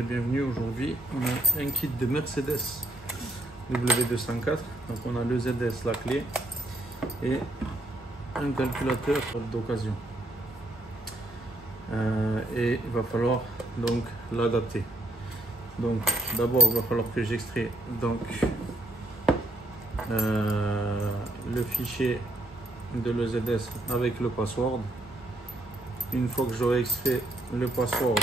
et bienvenue. Aujourd'hui, on a un kit de Mercedes W204. Donc, on a le ZS, la clé et un calculateur d'occasion. Et il va falloir donc l'adapter. Donc, d'abord, il va falloir que j'extrais donc le fichier de l'EZS avec le password. Une fois que j'aurai extrait le password,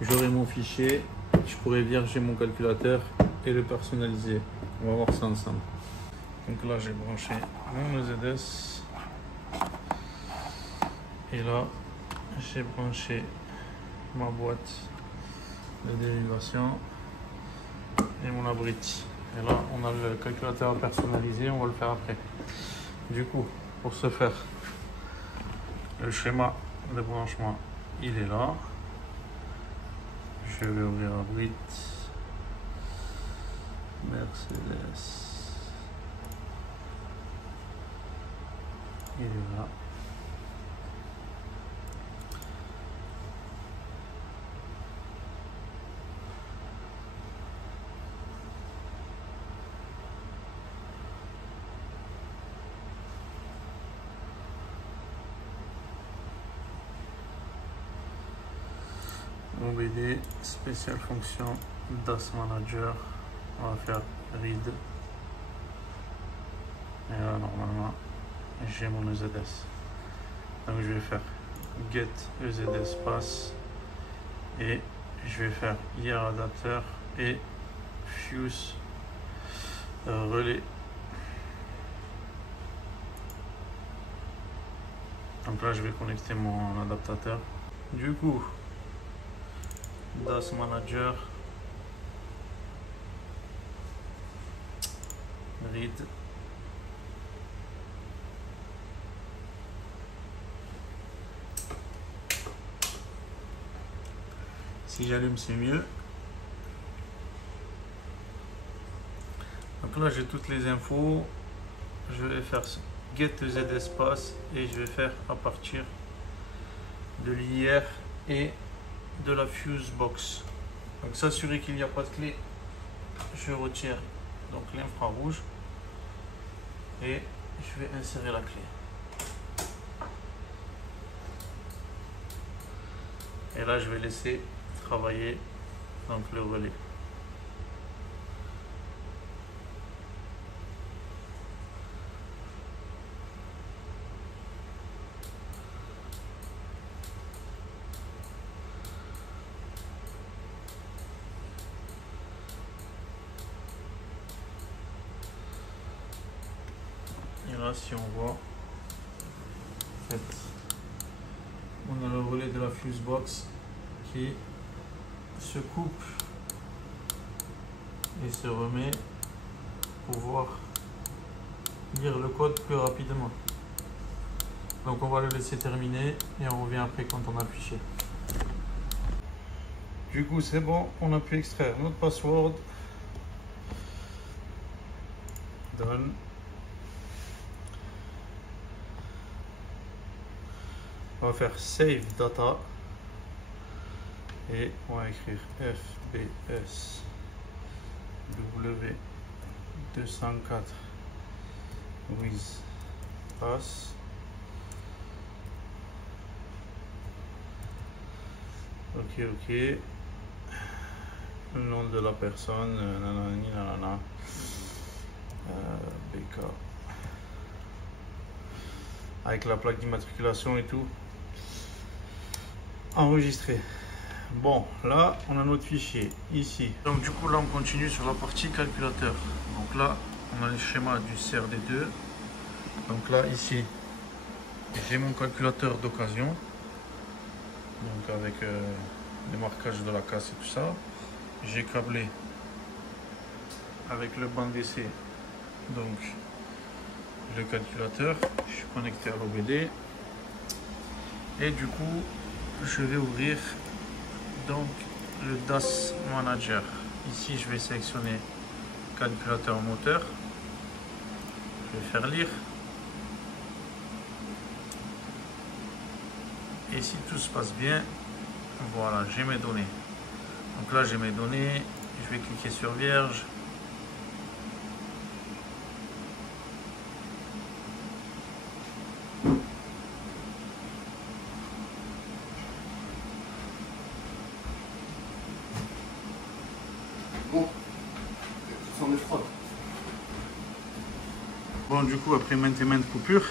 j'aurai mon fichier, je pourrai vierger mon calculateur et le personnaliser. On va voir ça ensemble. Donc là, j'ai branché mon EZS et là, j'ai branché ma boîte de dérivation et mon abruti. Et là, on a le calculateur personnalisé, on va le faire après. Du coup, pour ce faire, le schéma de branchement, il est là. Je vais ouvrir abruti, Mercedes, il est là. OBD, spéciale fonction DAS Manager, on va faire read. Et là, normalement, j'ai mon EZS. Donc, je vais faire get EZS pass et je vais faire IR adapteur et fuse relais. Donc là, je vais connecter mon adaptateur. Du coup, DAS Manager, read, si j'allume c'est mieux. Donc là j'ai toutes les infos, je vais faire get ZS pass et je vais faire à partir de l'IR et de la fuse box. Donc s'assurer qu'il n'y a pas de clé, je retire donc l'infrarouge et je vais insérer la clé. Et là je vais laisser travailler donc le relais. Et là, si on voit, en fait, on a le relais de la fuse box qui se coupe et se remet pour pouvoir lire le code plus rapidement. Donc on va le laisser terminer et on revient après quand on a affiché. Du coup c'est bon, on a pu extraire notre password. Done. On va faire save data et on va écrire FBS W204 with pass. Ok, le nom de la personne, nanani, nanana, BK, avec la plaque d'immatriculation et tout. Enregistré. Bon, là on a notre fichier ici. Donc du coup là on continue sur la partie calculateur. Donc là on a le schéma du CRD2. Donc là ici j'ai mon calculateur d'occasion, donc avec les marquages de la casse et tout ça. J'ai câblé avec le banc d'essai donc le calculateur. Je suis connecté à l'OBD et du coup je vais ouvrir donc le DAS Manager. Ici je vais sélectionner calculateur moteur, je vais faire lire et si tout se passe bien, voilà, j'ai mes données. Donc là j'ai mes données, je vais cliquer sur vierge. Bon, ça me frotte. Bon, du coup, après maintes et maintes coupures,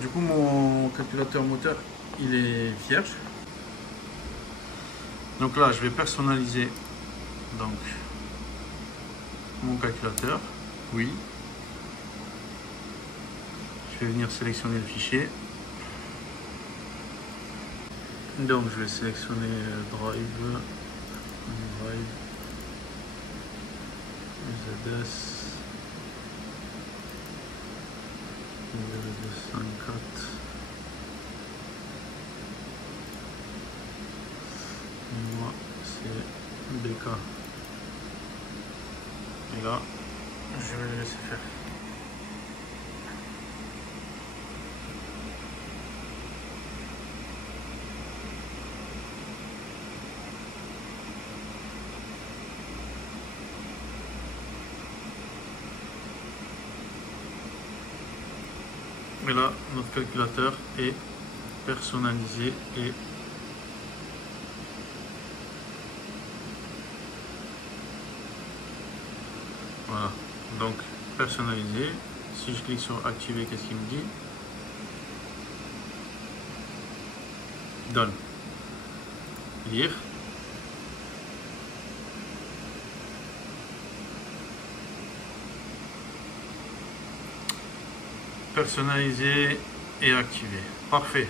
du coup, mon calculateur moteur, il est vierge. Donc là, je vais personnaliser donc mon calculateur. Oui. Je vais venir sélectionner le fichier. Donc, je vais sélectionner Drive, ZS. 0254. Moi c'est BK. Et là, je vais le laisser faire. Et là, notre calculateur est personnalisé et voilà. Donc, personnalisé. Si je clique sur activer, qu'est-ce qu'il me dit? Donne. Lire. Personnalisé et activé. Parfait.